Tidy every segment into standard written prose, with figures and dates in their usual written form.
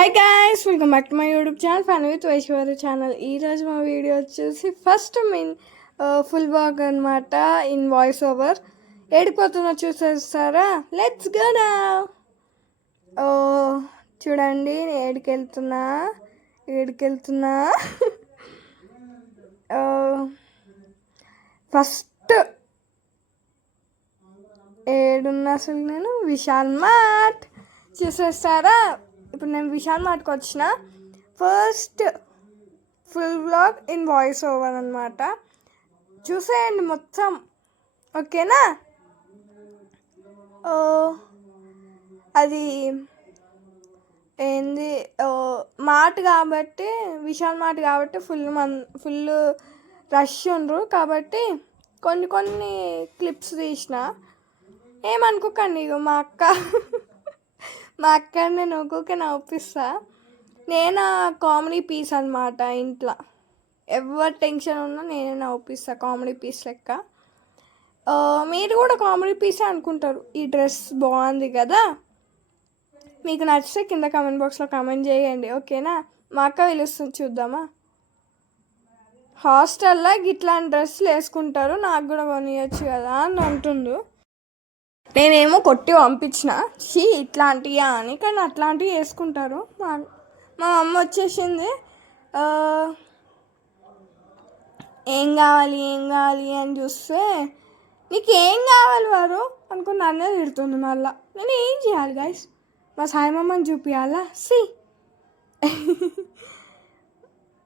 Hi guys, welcome back to my YouTube channel fun with Vaishwari channel. ఈరోజు మా video వచ్చేసి first full blog అనమాట, in voice over. ఏడిపోతున్నా చూసేస్తారా? Let's go now. చూడండి నేను ఏడికెళ్తున్నా ఫస్ట్ ఏడున్నా అసలు నేను విశాల్ మార్ట్. చూసేస్తారా? ఇప్పుడు నేను విశాల్ మార్ట్కి వచ్చిన first full vlog in voice over అనమాట. చూసేయండి మొత్తం, ఓకేనా? అది ఏంది మార్ట్ కాబట్టి, విశాల్ మార్ట్ కాబట్టి ఫుల్ రష్ ఉండరు కాబట్టి కొన్ని క్లిప్స్ తీసిన. ఏమనుకోకండి, ఇగో మా అక్క నేను ఒక్కొక్క నవ్విస్తా. నేను కామెడీ పీస్ అనమాట. ఇంట్లో ఎవరు టెన్షన్ ఉన్నా నేనే నవ్విస్తా, కామెడీ పీస్ లెక్క. మీరు కూడా కామెడీ పీసే అనుకుంటారు. ఈ డ్రెస్ బాగుంది కదా, మీకు నచ్చితే కింద కామెంట్ బాక్స్లో కామెంట్ చేయండి, ఓకేనా? మా అక్క పిలుస్తుంది, చూద్దామా? హాస్టల్లో ఇట్లాంటి డ్రెస్సులు వేసుకుంటారు, నాకు కూడా కొనియచ్చు కదా అని అంటుండు. నేనేమో కొట్టి పంపించిన, ఇట్లాంటివా అని. కానీ అట్లాంటివి వేసుకుంటారు. మా అమ్మ వచ్చేసింది, ఏం కావాలి అని చూస్తే, నీకు ఏం కావాలి వారు అనుకుని నన్నే తిడుతుంది. మళ్ళీ నేను ఏం చేయాలి గైస్? మా సాయిమమ్మని చూపించాలా?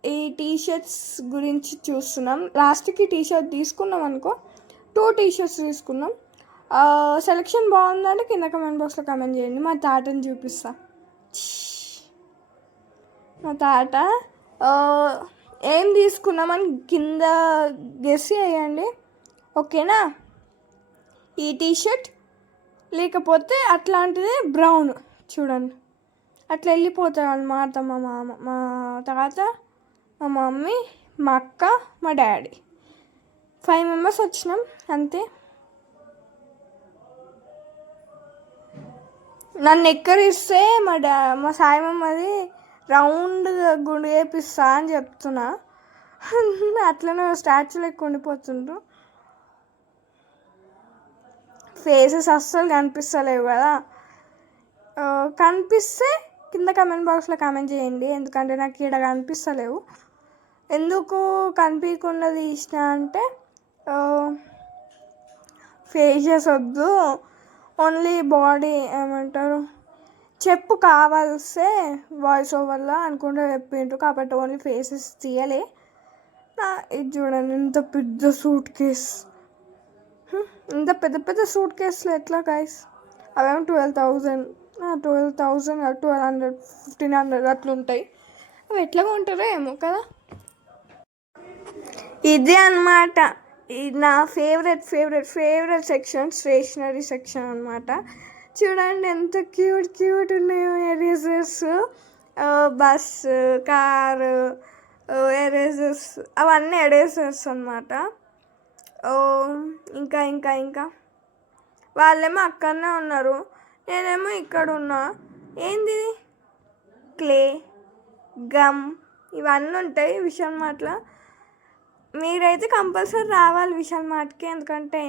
ఈ టీషర్ట్స్ గురించి చూస్తున్నాం. లాస్ట్కి టీషర్ట్ తీసుకున్నాం అనుకో, 2 టీషర్ట్స్ తీసుకున్నాం. సెలెక్షన్ బాగుందంటే కింద కమెంట్ బాక్స్లో కమెంట్ చేయండి. మా తాతని చూపిస్తా. మా తాత ఏం తీసుకున్నామని కింద గెస్ చేయండి, ఓకేనా? ఈ టీషర్ట్ లేకపోతే అట్లాంటిది బ్రౌన్. చూడండి, అట్లా వెళ్ళిపోతారు అన్నమాట. మా తాత, మా మమ్మీ, మా అక్క, మా డాడీ, 5 మెంబర్స్ వచ్చినాం అంతే. నన్ను ఎక్కరిస్తే మా సాయిమమ్మది రౌండ్ గుండు వేపిస్తా అని చెప్తున్నా. అట్లనే స్టాచ్యూలు ఎక్కువ ఉండిపోతుండ్రు. ఫేసెస్ అస్సలు కనిపిస్తలేవు కదా. కనిపిస్తే కింద కమెంట్ బాక్స్లో కామెంట్ చేయండి, ఎందుకంటే నాకు ఇక్కడ కనిపిస్తలేవు. ఎందుకు కనిపించకుండా తీసిన అంటే, ఫేసెస్ వద్దు, ఓన్లీ బాడీ ఏమంటారు చెప్పు కావాల్సే వాయిస్ ఓవర్లా అనుకుంటూ చెప్పిండ్రు, కాబట్టి ఓన్లీ ఫేసెస్ తీయలే. ఇది చూడండి, ఇంత పెద్ద సూట్ కేస్. ఇంత పెద్ద సూట్ కేసులు ఎట్లా గైస్? అవేమో 12,000, 1200, 1500 అట్లుంటాయి. అవి ఎట్లా కొంటారో ఏమో కదా. ఇది అన్నమాట, ఇది నా ఫేవరెట్ సెక్షన్, స్టేషనరీ సెక్షన్ అనమాట. చూడండి ఎంత క్యూట్ ఉన్నాయో ఎరేజర్స్. బస్సు, కారు ఎరేజర్స్, అవన్నీ ఎరేజర్స్ అనమాట. ఇంకా వాళ్ళేమో అక్కడనే ఉన్నారు, నేనేమో ఇక్కడ ఉన్నా. ఏంది క్లే, గమ్ ఇవన్నీ ఉంటాయి విశాల్ మార్ట్లో. మీరైతే కంపల్సరీ రావాలి విశాల్ మార్ట్కి, ఎందుకంటే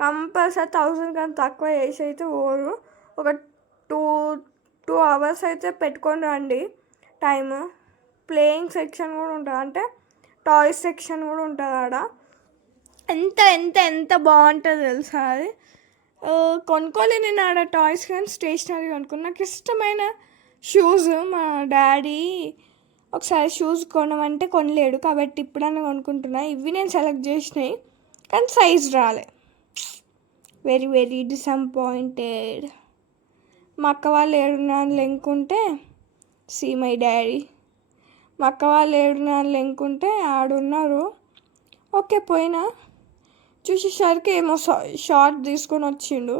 కంపల్సరీ 1000 కన్నా తక్కువ చేసి అయితే పోరు. ఒక 2 hours అయితే పెట్టుకొని రండి టైము. ప్లేయింగ్ సెక్షన్ కూడా ఉంటుంది, అంటే టాయ్స్ సెక్షన్ కూడా ఉంటుంది ఆడ. ఎంత బాగుంటుందో తెలుసా అది. కొనుక్కోలే నేను ఆడ టాయ్స్, కానీ స్టేషనరీ కొనుక్కున్నా. నాకు ఇష్టమైన షూస్ మా డాడీ ఒకసారి షూస్ కొనమంటే కొనలేడు, కాబట్టి ఇప్పుడన్నా కొనుక్కుంటున్నా. ఇవి నేను సెలెక్ట్ చేసినాయి, కానీ సైజ్ రాలే. Very disappointed. మా అక్క వాళ్ళు 7 లెంకుంటే మై డాడీ, మా అక్క వాళ్ళు 7 లెంకుంటే ఆడున్నారు. ఓకే పోయినా, చూసేసరికి ఏమో షార్ట్ తీసుకొని వచ్చిండు.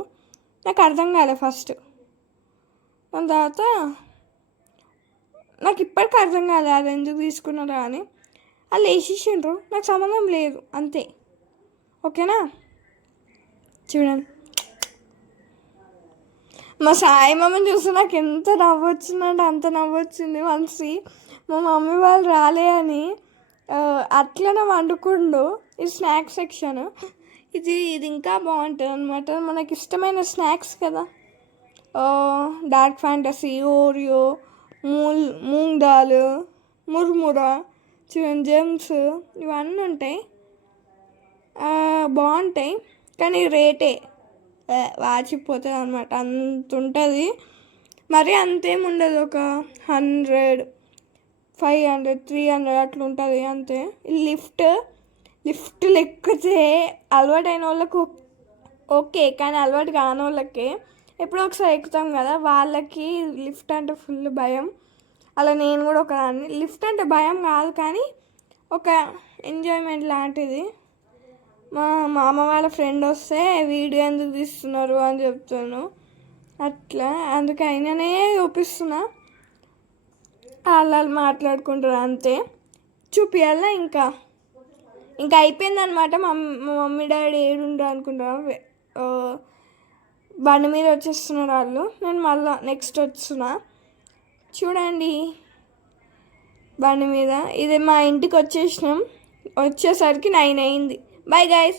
నాకు అర్థం కాలే ఫస్ట్. దాని తర్వాత నాకు ఇప్పటికీ అర్థం కాలే అది ఎందుకు తీసుకున్నారో అని. వాళ్ళు వేసేసిండ్రు, నాకు సంబంధం లేదు, అంతే, ఓకేనా? చూడండి, మా సాయి మమ్మని చూస్తే నాకు ఎంత నవ్వు వచ్చిందంటే అంత నవ్వు వచ్చింది. మనసి మా మమ్మీ వాళ్ళు రాలే అని అట్లనే వండుకుండు. ఈ స్నాక్స్ సెక్షన్ ఇది ఇంకా బాగుంటుంది అనమాట. మనకి ఇష్టమైన స్నాక్స్ కదా, Dark Fantasy, Oreo, moong dal, murmura, Gems ఇవన్నీ ఉంటాయి, బాగుంటాయి. కానీ రేటే వాచిపోతుంది అనమాట. అంత ఉంటుంది, మరి అంతేం ఉండదు. ఒక 100, 500, 300 అట్లా ఉంటుంది అంతే. లిఫ్ట్ ఎక్కితే అలవాటైన వాళ్ళకు ఓకే, కానీ అలవాటు కాని వాళ్ళకి ఎప్పుడో ఒకసారి ఎక్కుతాం కదా, వాళ్ళకి లిఫ్ట్ అంటే ఫుల్ భయం. అలా నేను కూడా ఒకదాన్ని. లిఫ్ట్ అంటే భయం కాదు, కానీ ఒక ఎంజాయ్మెంట్ లాంటిది. మా మామ వాళ్ళ ఫ్రెండ్ వస్తే వీడియో ఎందుకు తీస్తున్నారు అని చెప్తాను. అట్లా అందుకే అయిననే చూపిస్తున్నా. వాళ్ళు మాట్లాడుకుంటారు అంతే, చూపియాలా. ఇంకా అయిపోయిందనమాట. మా మమ్మీ డాడీ ఏడుండ్రు అనుకుంటున్నా, బండి మీద వచ్చేస్తున్నారు వాళ్ళు. నేను మళ్ళీ నెక్స్ట్ వస్తున్నా చూడండి బండి మీద. ఇది మా ఇంటికి వచ్చేసినాం, వచ్చేసరికి 9 అయింది. Bye guys.